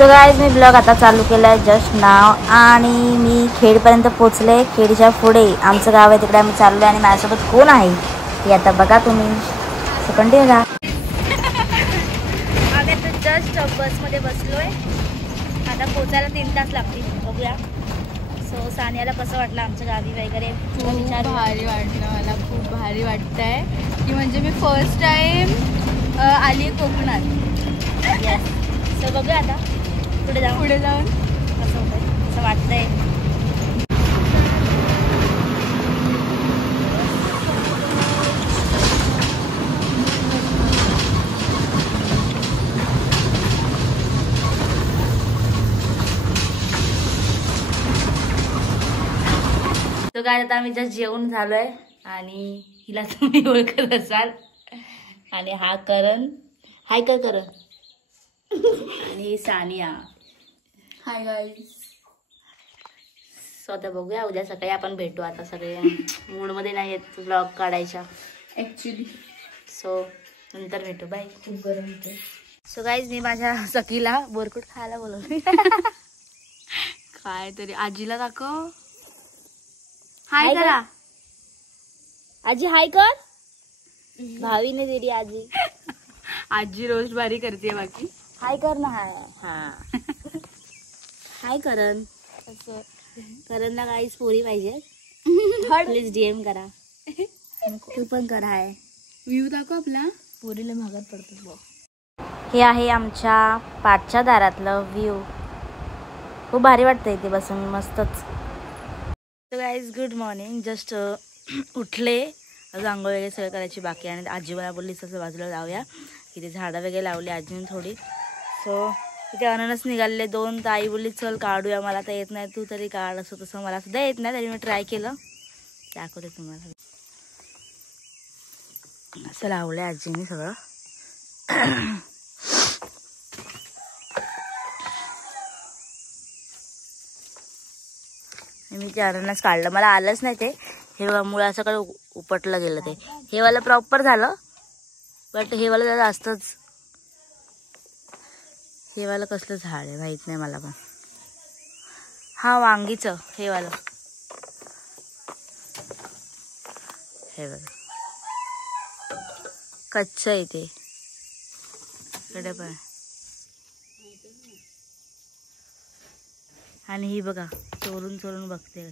So guys मी blog आता चालू केलाय जस्ट नाव आणि मी खेडपर्यंत पोहोचले. खेडच्या पुढे आमचं गाव आहे, तिकडे आम्ही चाललोय आणि माझ्यासोबत कोण आहे ते आता बघा तुम्ही. सो कंटिन्यू राहा. आम्ही आता जस्ट बसमध्ये बसलोय. आता पोचायला 3 तास लागतील, बघूया. सो सानियाला कसं वाटलं आमच्या गावी वगैरे? खूप भारी वाटलं मला, खूप भारी वाटतंय की म्हणजे मी फर्स्ट टाइम आली आहे कोकणात. येस. सो बघूया आता पुढे जाऊन कसं होतं, कसं वाटतंय. तो काय आता आम्ही जस्ट जेवण झालोय आणि हिला तुम्ही ओळखत असाल. आणि हा करण, हाय कर करण. आणि सानिया. Hi guys. सो आता बघूया उद्या सकाळी आपण भेटू. आता सगळे मूडमध्ये नाही आहेत व्लॉग काढायच्या ॲक्च्युली. सो नंतर भेटू. बाय. खूप गरम होतं. सो गाईज मी माझ्या सखीला बोरकुट खायला बोलवली. काय तरी आजीला दाखव. हाय हाय करा आजी. हाय कर. भावीने दिली आजी. आजी रोज बारी करते बाकी. हाय कर ना. हा हाय करण. करणला काहीच पोरी पाहिजे प्लीज DM करा. तू पण कर हाय. व्ह्यू दाखव आपला. पोरीला महागात पडतो. हे आहे आमच्या पाठच्या दारातलं व्ह्यू. खूप भारी वाटतं इथे बसून, मस्तच. तर गाईज गुड मॉर्निंग. जस्ट उठले. अजून आंघोळ वगैरे सगळं करायची बाकी. आणि आजी मला बोलली तसं बाजूला लावूया, इथे झाडं वगैरे लावली आजीने थोडी. सो इथे अननस निघाले 2. तर आई बोलली चल काढूया. मला तर येत नाही, तू तरी काढ. असं तसं मला सुद्धा येत नाही, तरी मी ट्राय केलं. दाखवते तुम्हाला. असं लावलं आजीने सगळं. मी ते अननस काढलं, मला आलंच नाही ते. हे बघा मुळा सगळं उपटलं गेलं ते. हे वाला प्रॉपर झालं, बट हे वाला जास्तच. हे वाला कसलं झाड आहे माहित नाही मला पण. हा वांगीचं हे वाला. हे बघा कच्च आहे ते. इकडे पण. आणि ही बघा चोरून चोरून बघते.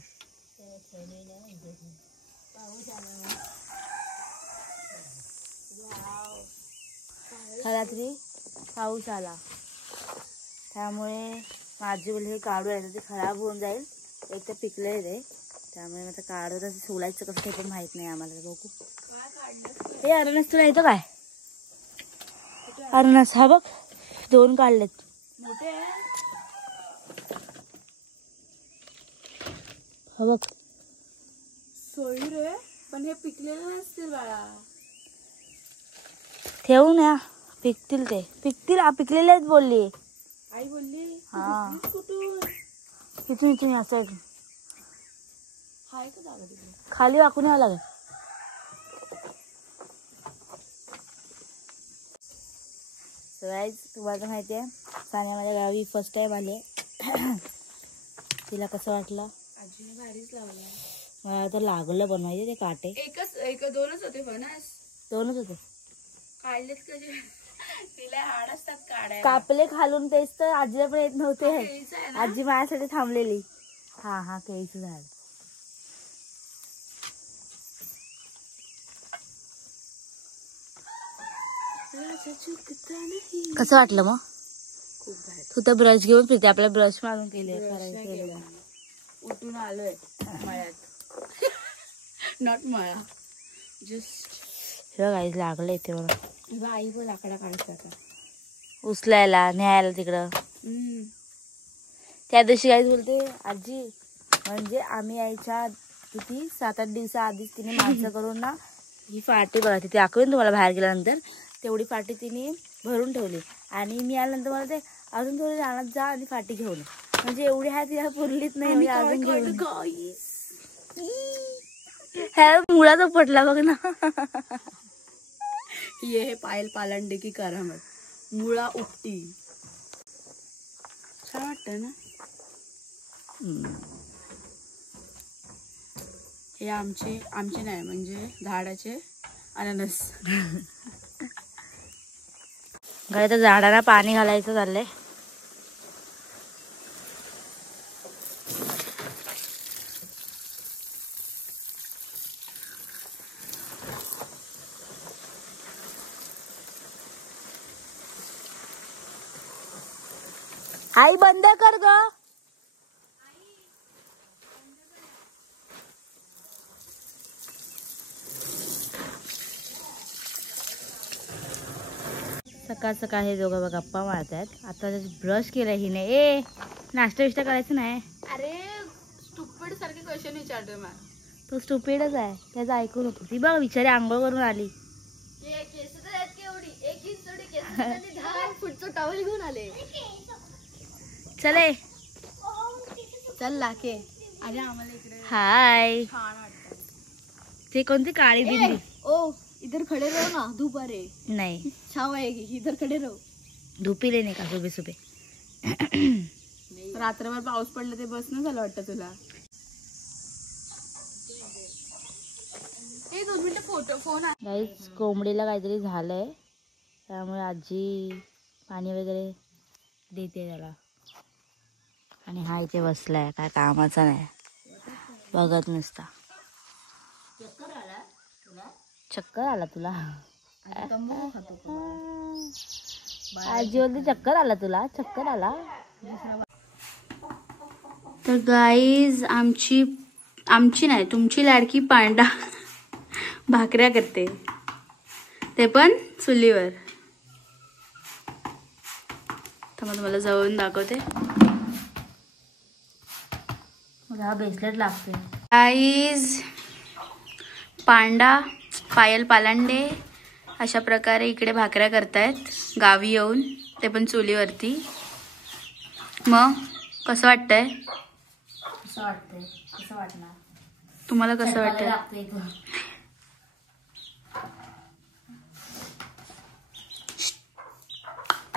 रात्री पाऊस आला त्यामुळे माझी बोल हे काढू आहे, ते खराब होऊन जाईल. एक तर पिकले ते, त्यामुळे आता काढू. तसं सोलायचं कसं ते पण माहित नाही आम्हाला. बघू. हे अननस तुला येतं काय? अननस हा बघ 2 काढलेत. मोठे हा बघ. सोयी रे, पण हे पिकलेले नसतील बाळा. ठेवून या, पिकतील ते. पिकतील. पिकलेले आहेत बोलली आई बोलली. हा कुठून? इथून इथून या साईड. हाय का जागा तिथे? खाली वाकून यावं लागेल. तुम्हाला माहिती आहे सानिया माझ्या गावी फर्स्ट टाइम आली. तिला कसं वाटलं? आजीने भारीच लावला. मला तर लागलं बनवायचे ते काटे. एक 2च होते फणस. 2च होते. काढलेत कसे? तिला हाड असतात काढायला. कापले खालून. तेच तर आजीला पण येत नव्हते. आजी माझ्यासाठी थांबलेली. हा हा केळीचं झाड. कसं वाटलं मग? खूप भारी. तू तर ब्रश घेऊन फिरते. आपला ब्रश मारून केले. उठून आलोय मळ्यात. नॉट मळा, जस्ट गाईज लागलं इथे मला. आई पण लाकडा काढत आता उचलायला न्यायला तिकडं. त्या दिवशी गाईज बोलते आजी, म्हणजे आम्ही यायच्या किती 7-8 दिवसाआधीच तिने माणसं करून ना ही फाटी बघा तिथे दाखवेन तुम्हाला बाहेर गेल्यानंतर. तेवढी फाटी तिने भरून ठेवली. आणि मी आल्यानंतर मला ते अजून थोडी रानात जा आणि फाटी घेऊन. म्हणजे एवढी आहे तिला पुरलीच नाही. अजून घेऊन ह्या मुळाचा पटला बघ ना. ये है पायल पालंडे की करामत. मुळा उपटी. छान वाटतं ना. हे आमचे नाही म्हणजे झाडाचे अननस. घरी तर झाडाला पाणी घालायचं चाललंय. आई बंद कर ग. सकाळ सकाळ हे दोघं बघ गप्पा मारतात. आता ब्रश केलाय हिने. ए नाश्ता विष्टा करायचं नाही. अरे स्टुपिड सारखे क्वेश्चन विचारतोय मला. तो स्टुपिडच आहे, त्याचं ऐकून होतो. ती बघ विचारी आंघोळ करून आली. पुढचं टॉवेल घेऊन आले. चले चल लाके. अरे आम्हाला इकडे हाय. छान वाटतं. ते कोणती काळी दिली? ओ इधर खडे रहो ना. धूप आ रही. नाही छाव आएगी. इधर खडे रहो. धुपीले नाही का सुबे सुबे. रात्रभर पाऊस पडला ते बसणं झालं वाटतं तुला. 2 मिनिटं फोन. गाईस कोंबडीला काहीतरी झालंय, त्यामुळे आजी पाणी वगैरे देते त्याला. आणि हा इथे बसलाय, काय कामाचा नाही, बघत नुसता. चक्कर आला तुला? आजी बोलते चक्कर आला तुला, चक्कर आला. तर गाईज आमची नाही तुमची लाडकी पांडा भाकऱ्या करते, ते पण चुलीवर. तर मग तुम्हाला जवळून दाखवते. हा ब्रेसलेट लागते. गाईज पायल पालांडे अशा प्रकारे इकडे भाकऱ्या करतायत गावी येऊन, ते पण चुलीवरती. मग कसं वाटतंय? कसं वाटतंय? कसं वाटणार तुम्हाला? कसं वाटतंय?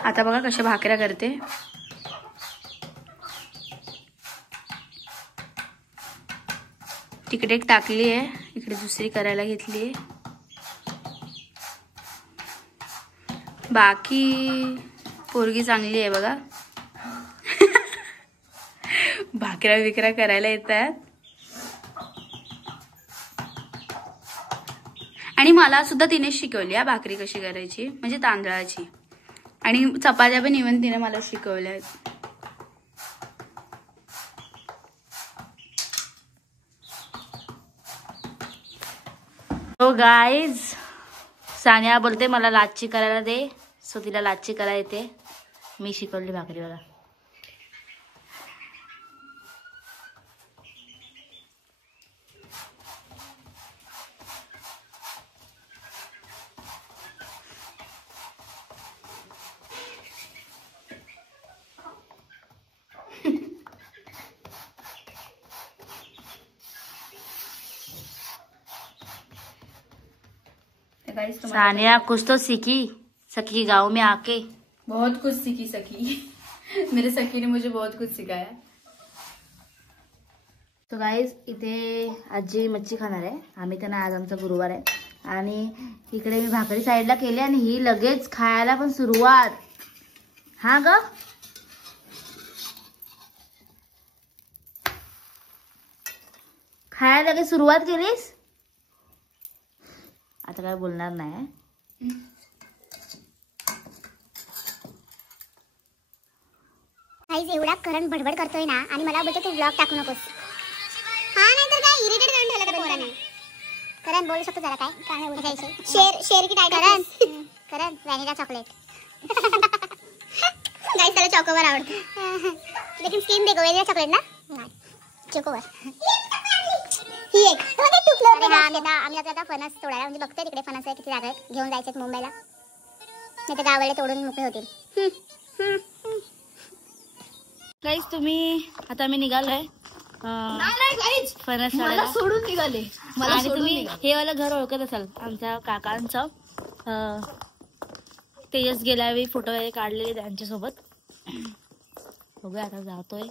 आता बघा कशा भाकऱ्या करते. तिकडे एक टाकली आहे, इकडे दुसरी करायला घेतली आहे. बाकी पोरगी चांगली आहे बघा. भाकऱ्या विकऱ्या करायला येतात. आणि मला सुद्धा तिने शिकवली आहे भाकरी कशी करायची, म्हणजे तांदळाची. आणि चपात्या पण इव्हन तिने मला शिकवल्या आहेत. तो गाईज सानिया बोलते मला लाच्छी करायला दे, सो तिला लाच्छी करायला येते. मी शिकवली भाकरी बघा. सानिया कुछ तो सीखी सखी गांव में आके. बहुत कुछ सीखी सखी. मेरे सखी ने मुझे बहुत कुछ सिखाया. तो गाईज इथे आजी मच्छी खाणार आहे. आम्ही त्यांना आज आमचा गुरुवार आहे. आणि इकडे मी भाकरी साईडला केली आणि ही लगेच खायला पण सुरुवात. हा ग खायला लगेच सुरुवात केलीस. आता काय बोलणार नाही. गाईज एवढा करण बडबड करतोय ना, आणि मला बोलतो तू ब्लॉग टाकू नकोस. हा नाहीतर काय इरिटेट करून ठेवलं का पोराने. करण बोलू शकतो जरा काय काय बोलायचं. शेर की टायगर. करण व्हॅनिला चॉकलेट. गाईज त्याला चॉकोबार आवडतं. लेकिन स्किन देखो व्हॅनिला चॉकलेट ना. नाही चॉकोबार ही एक. आम्ही आता फणस तोडायला म्हणजे बघतोय तिकडे फणस आहे किती जागा आहेत. घेऊन जायचे मुंबईला, नाही तर गावाला तोडून मोकळे होतील. गाईज तुम्ही आता आम्ही निघालोय फणस मला सोडून निघाले. आणि तुम्ही हे वाला घर ओळखत असाल आमच्या काकांचं. तेजस गेल्यावेळी फोटो वगैरे काढलेले त्यांच्यासोबत. बघूया आता जातोय.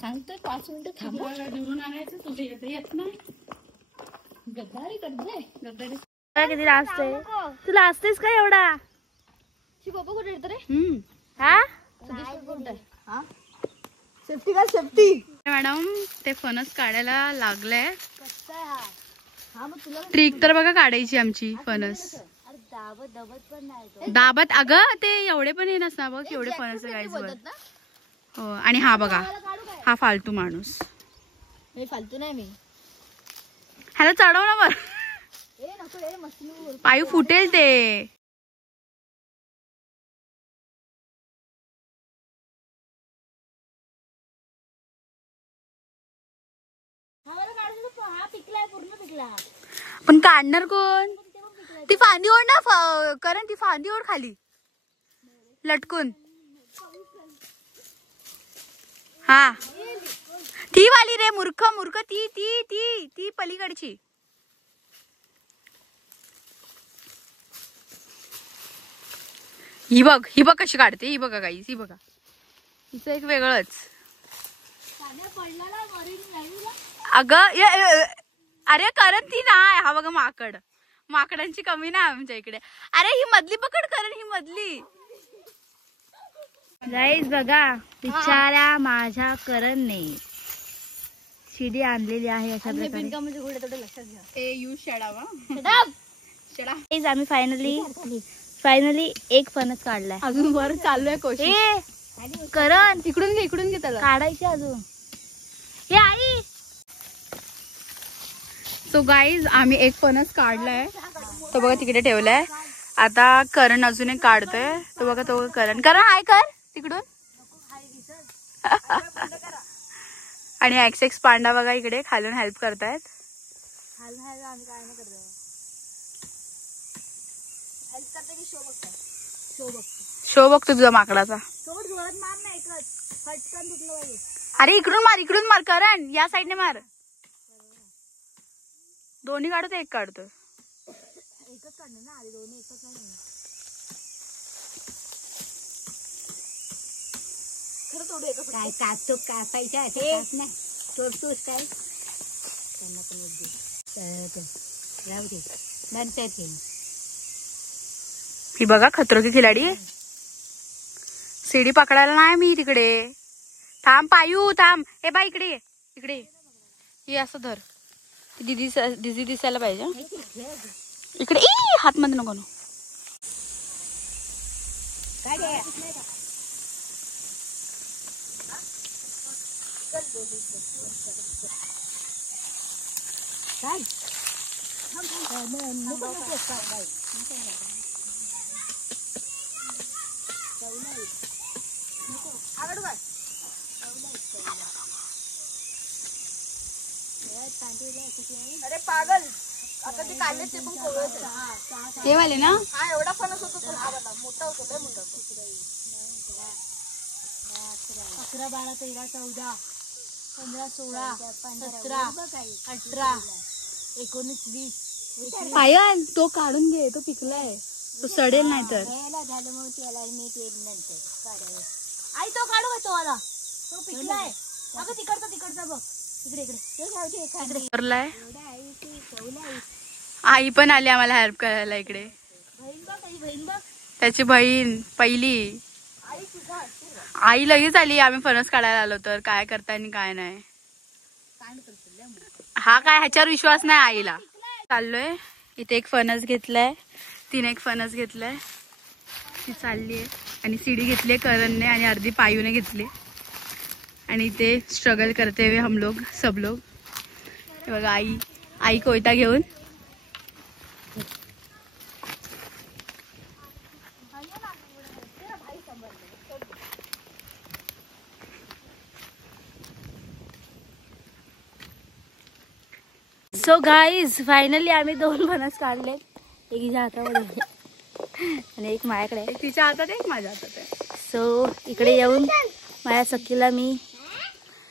सांगतोय 5 मिनिटं थांबा. दुरून आणायचं तुझे येत नाही. गद्दारी करते गद्दारी. किती लाजतोय तू. लाजतेस का एवढा. पप्पा कुठे येतो रे. हा सेफ्टी का सेफ्टी. मॅडम ते फणस काढायला लागलंय. ट्रिक तर बघा काढायची आमची फणस. दाबत अगं ते एवढे पण येणार ना बघ एवढे फणस गायचं. हो आणि हा बघा हा फालतू माणूस. फालतू नाही मी. ह्याला चढव ना वर. पायू फुटेल ते. पण काढणार कोण. ती फांदी ओढ ना कारण ती फांदी ओढ खाली लटकून. हा ती वाली रे मूर्ख मूर्ख. ती ती ती ती पलीकडची. ही बघ कशी काढते. ही बघा गाईस ही बघा. हिचं एक वेगळंच. अगं अरे करण ती नाही. हा बघा माकड. माकडांची कमी नाही आमच्या इकडे. अरे ही मधली पकड करण. ही मधली. गाईस बघा बिचारा माझ्या करणने शिडी आणलेली आहे अशा प्रकारे. गाईस आम्ही फायनली एक फणस काढलाय. अजून वर चालू आहे कोशिश. करण इकडून घे त्याला. काढायचे अजून. हे आई. सो गाईज आम्ही एक फणस काढलाय. तो बघा तिकडे ठेवलाय. आता करण अजून एक काढतोय. तो बघा तो करण हाय कर तिकडून. आणि एक्स पांडा बघा इकडे खालून हेल्प करतायत. शो बघतो तुझा माकडाचा. अरे इकडून मार करण. या साईडने मार. दोन्ही काढतो एक काढतो. एकच काढणार ना. आधी दोन्ही एकच नाही. खरं तोडू एकच. काय काढतो कापायच्या नाही तोडतोस काय. त्यांना पण राहू दे नंतर. ही बघा खतरो की खिलाडी. सीडी पकडायला नाही मी तिकडे. थांब पायू थांब. हे बा इकडे इकडे. ही असं धर. दिदी दिसायला पाहिजे इकडे. हात मध्ये नको ना. अरे पागल. आता ते काढले ते पण कोवळच. ते वाले ना. हा एवढा फणस होतो पण हा बघा मोठा होतो. लय मोठा होतो. 11 12 13 14 15 16 17 18 19 20. पायल तो काढून घे. तो पिकलाय. तो सडेल नाही तर. झालं मग त्याला मीठ येईल नंतर. आई तो काढू का तो आला. तो पिकलाय. अगं तिकडचा बघ. इकडे आई पण आली आम्हाला हेल्प करायला इकडे. त्याची बहीण पहिली. आई लगेच आली. आम्ही फणस काढायला आलो तर काय करताय आणि काय नाही. हा काय ह्याच्यावर विश्वास नाही आईला. चाललोय. इथे एक फणस घेतलाय. तिने एक फणस घेतलाय. ती चाललीये आणि सीडी घेतली करणने आणि अर्धी पायूने घेतली. आणि ते स्ट्रगल करते हुए हम लोग सब लोग. बघा आई कोयता घेऊन. सो गाईज फायनली आम्ही 2 फणस काढले. एक हिच्या हातामध्ये आणि एक माझ्याकडे. एक तिच्या हातात एक माझ्या हातात आहे. सो इकडे येऊन माझ्या सखीला मी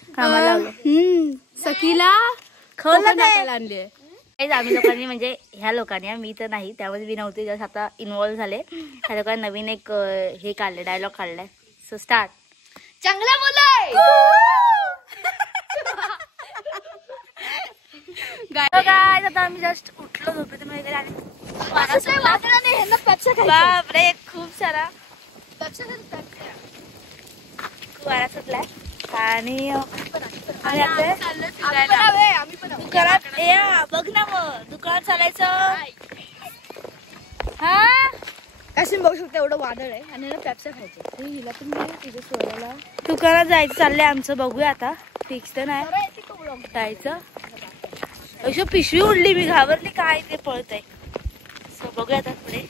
कामाला लावलं. सखीला खायला आणली. आम्ही लोकांनी म्हणजे ह्या लोकांनी, मी तर नाही, त्यामध्ये मी नव्हते, जस्ट आता इन्व्हॉल्व्ह झाले. ह्या लोकांनी नवीन एक हे काढले, डायलॉग काढलाय. So start. चांगला बोलाय. गाय आता आम्ही जस्ट उठलो झोपेतून वगैरे आणि बापरे खूप सारा खूप वारा सुटलाय आणि दुकानात या बघ ना मग दुकानात चालायचं. हा काशीन बघू शकतो एवढं वादळ आहे आणि पेप्सी खायचं. हिला पण तिथे सोडायला दुकानात जायचं चाललंय आमचं. बघूया आता, फिक्स तर नाही जायचं. अशी पिशवी उडली, मी घाबरली काय ते पळतंय. सो बघूया आता पुढे.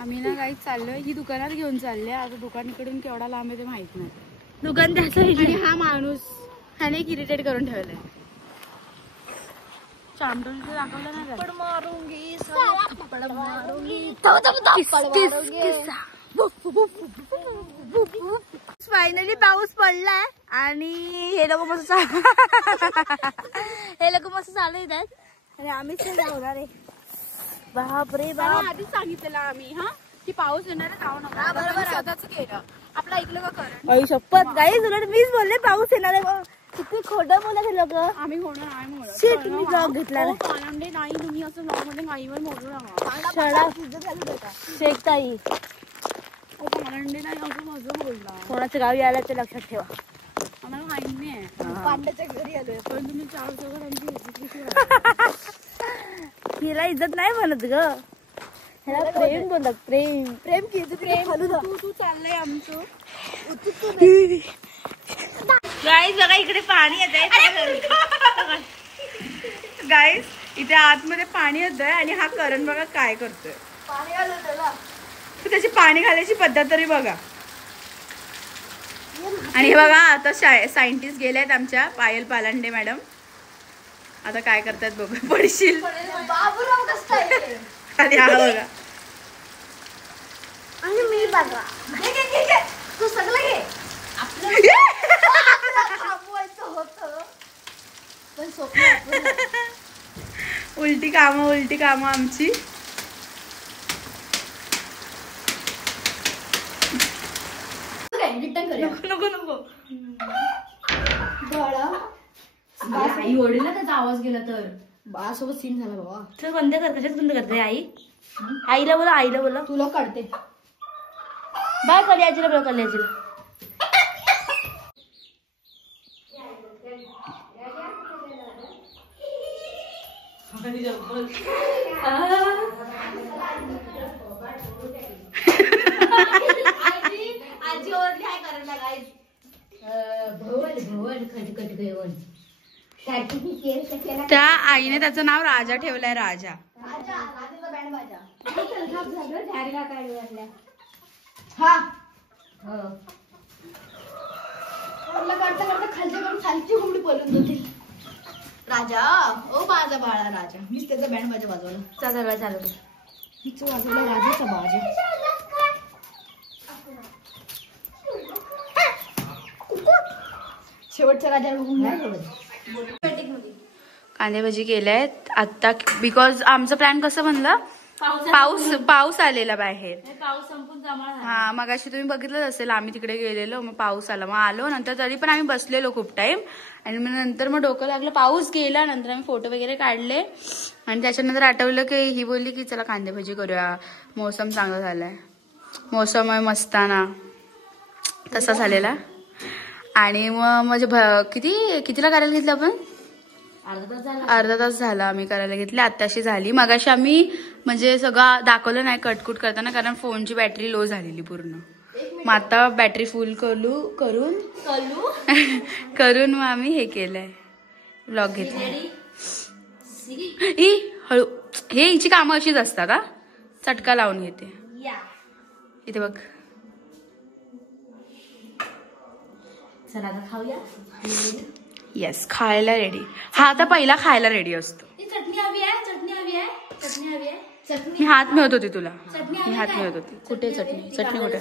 आम्ही ना काही चाललोय, ही दुकानात घेऊन चालले. आता दुकानाकडून केवढा लांब आहे ते माहित नाही. दुकान त्याचं आणि हा माणूस ह्याने एक इरिटेट करून ठेवलाय. चामडून दाखवलं नाही फायनली पाऊस पडलाय आणि हे लोक मस्त चालू येतात आणि आम्हीच होणार आहे. बापरे बाप, आधीच सांगितलेलं आम्ही की पाऊस येणार जाऊ नका. बरोबर स्वतःच केलं, आपलं ऐकलं का करण. आई शपथ गाईज, उलट मीच बोलले पाऊस येणार आहे. किती खोटं बोलत हे लोक. आम्ही होणार नाही म्हणत. शिट, मी ब्लॉग घेतला पालंडे नाही, तुम्ही असं ब्लॉग मध्ये नाहीवर मोडू नका. शेख ताई पालंडे नाही असं माझं बोलला. कोणाचं गावी आलं ते लक्षात ठेवा. आम्हाला माहित नाही. पांड्याच्या घरी आलोय पण तुम्ही 4 चौघात आमची हिला इज्जत नाही म्हणत ग, ह्याला प्रेम बोलत. प्रेम प्रेम किती प्रेम. तू चाललंय आमचं. गाईज बघा इकडे पाणी येत आहे. गाईज इथे आतमध्ये पाणी येत आहे आणि हा करण बघा काय करतोय. पाणी घालू त्याला. त्याची पाणी घालायची पद्धत तरी बघा. आणि हे बघा आता सायंटिस्ट गेलेत आमच्या पायल पालांडे मॅडम. आता काय करतात बघू. पडशील आणि हा बघा. आणि मी बघा तू सगळं घे. उलटी कामं आमची. नको आई ओरडेल ना त्याचा आवाज गेला तर. बाळासोबत सीन झाला बाबा. तर बंद कर. कशाच बंद करते आई? आईला बोला, आईला बोला. तुला काढते. बाय कल्याजीला बोला, कल्याजीला. आजी ओरली आहे करायला गाईज. भवन खटखट घेऊन त्या आईने त्याचं नाव राजा ठेवलंय. राजा. राजाचा बँड बाजा. खालच्या करून खालची हुमडी पळून जाते. राजा ओ माझा बाळा राजा. मीच त्याचा बँड बाजा वाजवला. चालू चालू हिच वाजवला राजाचा बाजा. शेवटच्या राजा कांदे भजी केल्यात आता. बिकॉज आमचं प्लॅन कसं बनलं, पाऊस आलेला बाहेर. पाऊस संपून जमा. हा मगाशी तुम्ही बघितलंच असेल, आम्ही तिकडे गेलेलो, मग पाऊस आला, मग आलो नंतर. तरी पण आम्ही बसलेलो खूप टाइम आणि मग नंतर मग डोकं लागलं, पाऊस गेला. नंतर आम्ही फोटो वगैरे काढले आणि त्याच्यानंतर आठवलं की ही बोलली की चला कांदे भजी करूया, मोसम चांगला झालाय. मोसम आहे मस्ताना तसा झालेला. आणि मग म्हणजे कितीला करायला घेतलं आपण? अर्धा तास झाला आम्ही करायला घेतली. आत्ताशी झाली. मगाशी आम्ही म्हणजे सगळं दाखवलं नाही कटकुट करताना, कारण फोनची बॅटरी लो झालेली पूर्ण. मग आता बॅटरी फुल करून मग आम्ही हे केलंय, ब्लॉग घेतलाय. हळू. हे हिची कामं अशीच असतात. हा चटका लावून घेते. इथे बघ. चला आता खाऊया. येस, खायला रेडी. हा आता पहिला खायला रेडी असतो. चटणी हवी आहे, चटणी हवी आहे, चटणी हवी आहे. मी हात मिळत होती तुला. मी हात मिळत होती. कुठे चटणी? चटणी कुठे?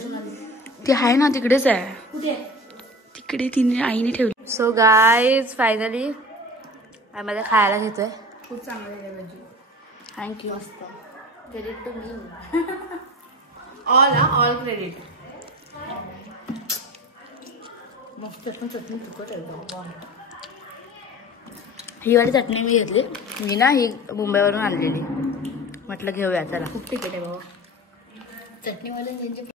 ती आहे ना तिकडेच आहे. कुठे? तिकडे तिने आईने ठेवली. सो गाईज फायनली आम्ही खायला घेतोय. खूप चांगलं आहे भजी. थँक्यू. मस्त. Credit to me. All credit. मस्त पण चटणी तिखट आहे. ही वाली चटणी मी घेतली. मी ना ही मुंबईवरून आणलेली. म्हटलं घेऊया चला. खूप तिखट आहे बाबा. चटणीमध्ये